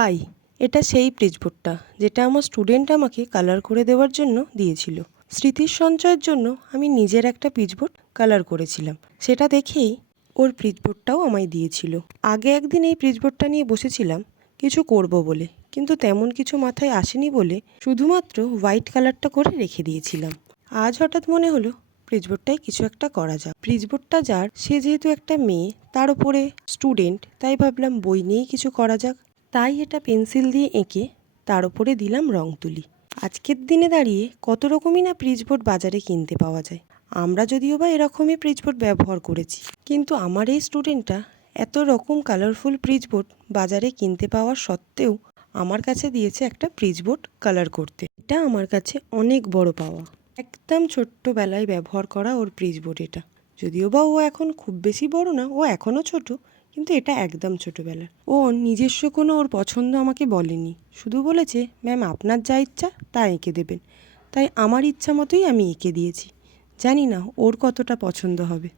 High, এটা সেই প্রিজবোর্ডটা যেটা আমার স্টুডেন্ট আমাকে কালার করে দেওয়ার জন্য দিয়েছিল। স্মৃতির সঞ্চয়ের জন্য আমি নিজের একটা প্রিজবোর্ড কালার করেছিলাম, সেটা দেখেই ওর প্রিজবোর্ডটাও আমায় দিয়েছিল। আগে একদিন এই প্রিজবোর্ডটা নিয়ে বসেছিলাম কিছু করব বলে, কিন্তু তেমন কিছু মাথায় আসেনি বলে শুধুমাত্র হোয়াইট কালারটা করে রেখে দিয়েছিলাম। আজ হঠাৎ মনে হলো প্রিজবোর্ডটায় কিছু একটা করা যাক। প্রিজবোর্ডটা যার, সে যেহেতু একটা মেয়ে, তার উপরে স্টুডেন্ট, তাই ভাবলাম বই নিয়েই কিছু করা যাক। তাই এটা পেন্সিল দিয়ে এঁকে তার উপরে দিলাম রং তুলি। আজকের দিনে দাঁড়িয়ে কত রকমই না প্রিজবোর্ড বাজারে কিনতে পাওয়া যায়। আমরা যদিও বা এরকমই প্রিজবোর্ড ব্যবহার করেছি, কিন্তু আমার এই স্টুডেন্টটা এত রকম কালারফুল প্রিজবোর্ড বাজারে কিনতে পাওয়ার সত্ত্বেও আমার কাছে দিয়েছে একটা প্রিজবোর্ড কালার করতে। এটা আমার কাছে অনেক বড় পাওয়া। একদম ছোট্টবেলায় ব্যবহার করা ওর প্রিজবোর্ড এটা। যদিও বা ও এখন খুব বেশি বড় না, ও এখনও ছোট, কিন্তু এটা একদম ছোটোবেলার। ও নিজস্ব কোনো ওর পছন্দ আমাকে বলেনি, শুধু বলেছে ম্যাম আপনার যা ইচ্ছা তা এঁকে দেবেন। তাই আমার ইচ্ছা মতোই আমি এঁকে দিয়েছি। জানি না ওর কতটা পছন্দ হবে।